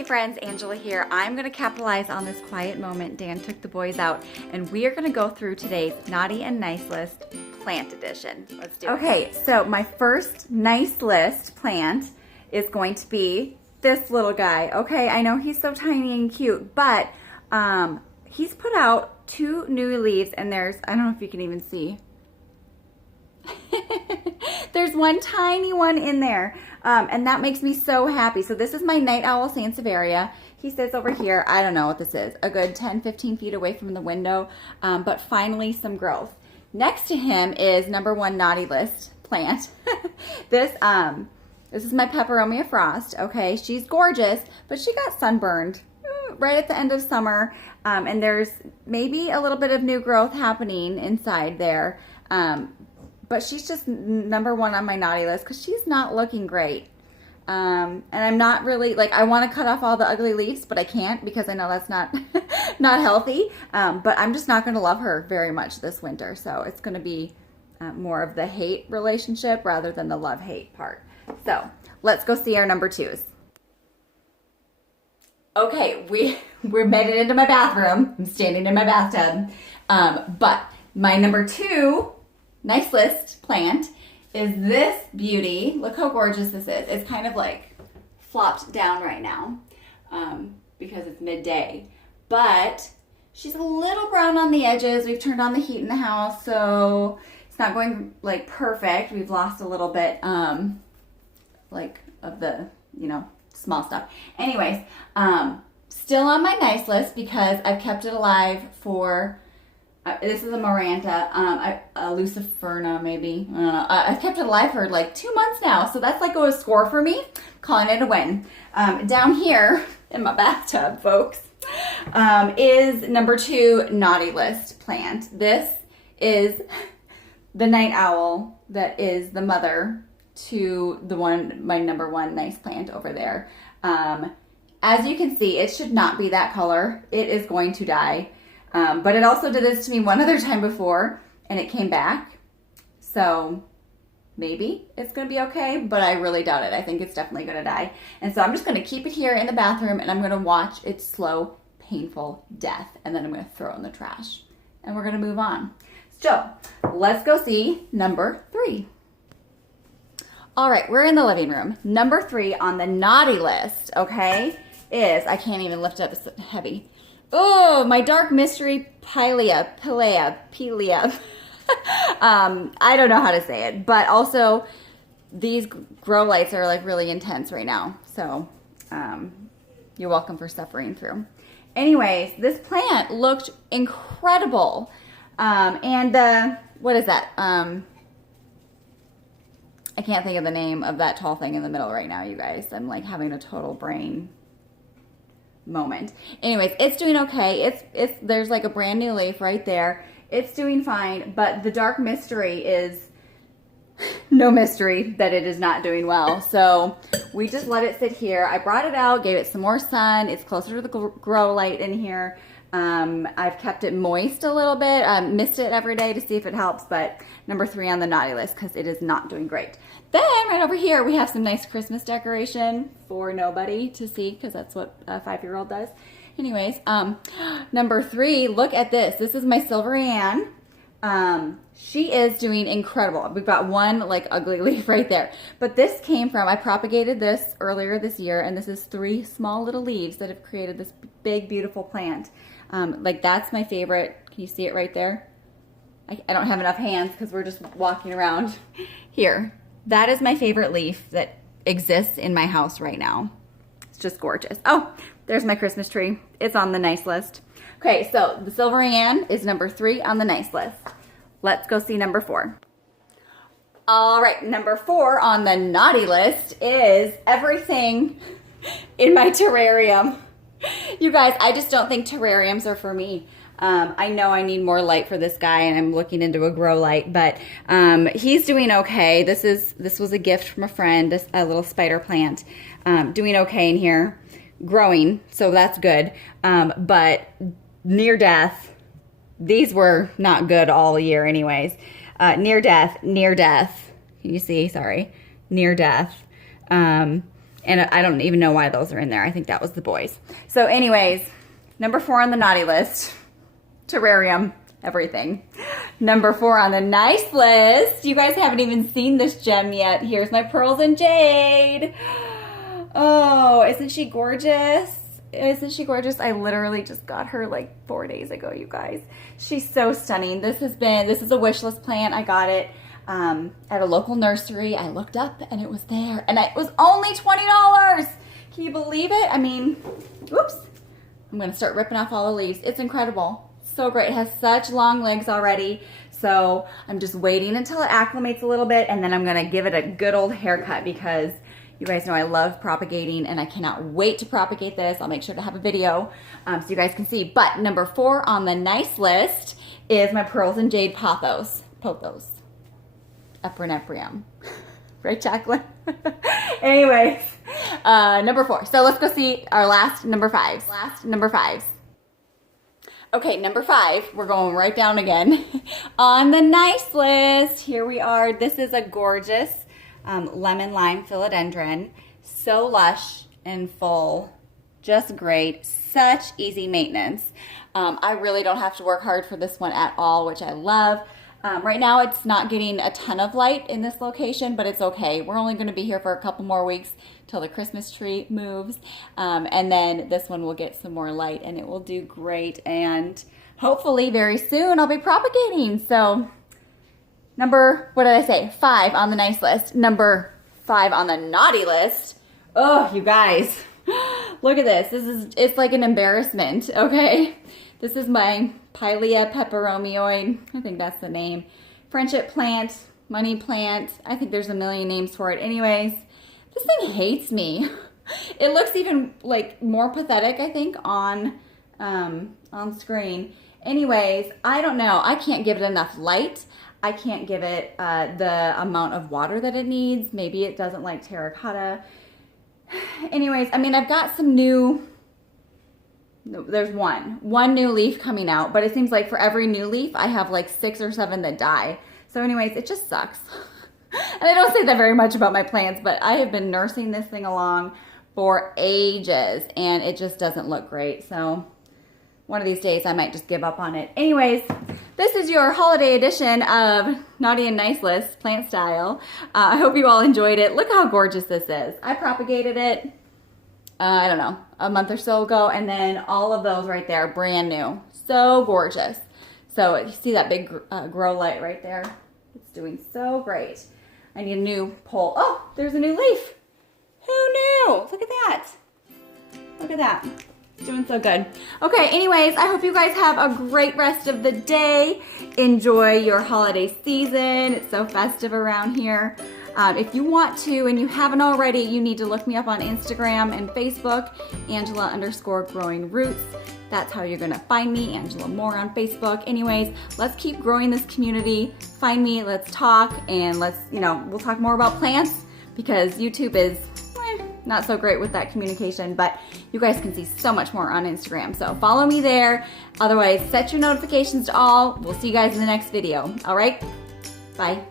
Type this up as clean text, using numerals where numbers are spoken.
Hey friends, Angela here. I'm going to capitalize on this quiet moment. Dan took the boys out and we are going to go through today's Naughty and Nice List plant edition. Let's do it. Okay, so my first nice list plant is going to be this little guy. Okay, I know he's so tiny and cute, but he's put out 2 new leaves and there's, I don't know if you can even see. There's one tiny one in there, and that makes me so happy. So this is my night owl Sansevieria. He sits over here. I don't know what this is, a good 10-15 feet away from the window, but finally some growth. Next to him is number 1 naughty list plant. This is my Peperomia Frost. Okay, she's gorgeous, but she got sunburned right at the end of summer, and there's maybe a little bit of new growth happening inside there. But she's just number 1 on my naughty list because she's not looking great. And I'm not really, like, I want to cut off all the ugly leaves, but I can't because I know that's not not healthy. But I'm just not going to love her very much this winter. So it's going to be more of the hate relationship rather than the love-hate part. So let's go see our number 2s. Okay, we made it into my bathroom. I'm standing in my bathtub. But my number 2 nice list plant is this beauty. Look how gorgeous this is. It's kind of like flopped down right now because it's midday. But she's a little brown on the edges. We've turned on the heat in the house, so it's not going like perfect. We've lost a little bit like of the, you know, small stuff. Anyways, still on my nice list because I've kept it alive for this is a Maranta, a Luciferna maybe. I don't know. I've kept it alive for like 2 months now, so that's like a score for me. Calling it a win. Down here in my bathtub, folks, is number 2 naughty list plant. This is the night owl that is the mother to the one, my number 1 nice plant over there. As you can see, it should not be that color. It is going to die. But it also did this to me one other time before, and it came back. So maybe it's going to be okay, but I really doubt it. I think it's definitely going to die. And so I'm just going to keep it here in the bathroom, and I'm going to watch its slow, painful death. And then I'm going to throw it in the trash. And we're going to move on. So let's go see number 3. All right, we're in the living room. Number 3 on the naughty list, okay, is, I can't even lift it up, it's heavy. Oh, my dark mystery Pilea. I don't know how to say it, but also these grow lights are like really intense right now. So you're welcome for suffering through. Anyways, this plant looked incredible. And what is that? I can't think of the name of that tall thing in the middle right now, you guys. I'm like having a total brain moment. Anyways, it's doing okay. It's there's like a brand new leaf right there. It's doing fine, but the dark mystery is no mystery that it is not doing well. So we just let it sit here. I brought it out, gave it some more sun. It's closer to the grow light in here. I've kept it moist a little bit. Mist it every day to see if it helps, but number 3 on the naughty list because it is not doing great. Then right over here we have some nice Christmas decoration for nobody to see because that's what a 5-year-old does. Anyways, number 3, look at this. This is my Silvery. She is doing incredible. We've got one like ugly leaf right there. But this came from, I propagated this earlier this year, and this is 3 small little leaves that have created this big, beautiful plant. Like that's my favorite. Can you see it right there? I don't have enough hands because we're just walking around here. That is my favorite leaf that exists in my house right now. It's just gorgeous. Oh, there's my Christmas tree. It's on the nice list. Okay, so the Silvery is number 3 on the nice list. Let's go see number 4. All right, number 4 on the naughty list is everything in my terrarium. You guys, I just don't think terrariums are for me. I know I need more light for this guy, and I'm looking into a grow light, but he's doing okay. This was a gift from a friend, a little spider plant, doing okay in here, growing, so that's good. But near death, these were not good all year anyways. Near death. Can you see? Sorry. Near death. And I don't even know why those are in there. I think that was the boys. So anyways, number 4 on the naughty list, terrarium, everything. Number 4 on the nice list. You guys haven't even seen this gem yet. Here's my pearls and jade. Oh, isn't she gorgeous? Isn't she gorgeous? I literally just got her like 4 days ago, you guys. She's so stunning. This is a wish list plant. I got it at a local nursery. I looked up and it was there, and it was only $20. Can you believe it? I mean, whoops. I'm gonna start ripping off all the leaves. It's incredible. So great. It has such long legs already. So I'm just waiting until it acclimates a little bit, and then I'm gonna give it a good old haircut because you guys know I love propagating and I cannot wait to propagate this. I'll make sure to have a video so you guys can see. But number 4 on the nice list is my pearls and jade pothos. Epineprium. Right, Jacqueline? Anyways, number 4. So let's go see our last number 5s. Okay, number 5, we're going right down again. On the nice list, here we are. This is a gorgeous lemon lime philodendron. So lush and full, just great. Such easy maintenance. I really don't have to work hard for this one at all, which I love. Right now it's not getting a ton of light in this location, but it's okay. We're only going to be here for a couple more weeks till the Christmas tree moves. And then this one will get some more light and it will do great. And hopefully very soon I'll be propagating. So number, what did I say? 5 on the nice list. Number 5 on the naughty list. Oh, you guys, look at this. It's like an embarrassment, okay? This is my Pilea peperomioid. I think that's the name. Friendship plant, money plant. I think there's a million names for it. Anyways, this thing hates me. It looks even like more pathetic, I think, on screen. Anyways, I don't know. I can't give it enough light. I can't give it the amount of water that it needs. Maybe it doesn't like terracotta. Anyways, I mean, I've got some new, there's one new leaf coming out, but it seems like for every new leaf, I have like 6 or 7 that die. So anyways, it just sucks. And I don't say that very much about my plants, but I have been nursing this thing along for ages and it just doesn't look great. So one of these days I might just give up on it. Anyways, this is your holiday edition of Naughty and Nice List Plant Style. I hope you all enjoyed it. Look how gorgeous this is. I propagated it, I don't know, a month or so ago, and then all of those right there, brand new. So gorgeous. So you see that big grow light right there? It's doing so great. I need a new pole. Oh, there's a new leaf. Who knew? Look at that. Look at that. Doing so good. Okay, anyways, I hope you guys have a great rest of the day. Enjoy your holiday season. It's so festive around here. If you want to, and you haven't already, you need to look me up on Instagram and Facebook, Angela_growing roots. That's how you're gonna find me, Angela Moore on Facebook. Anyways, let's keep growing this community. Find me, let's talk, and let's, we'll talk more about plants because YouTube is not so great with that communication, but you guys can see so much more on Instagram. So follow me there. Otherwise, set your notifications to all. We'll see you guys in the next video. All right? Bye.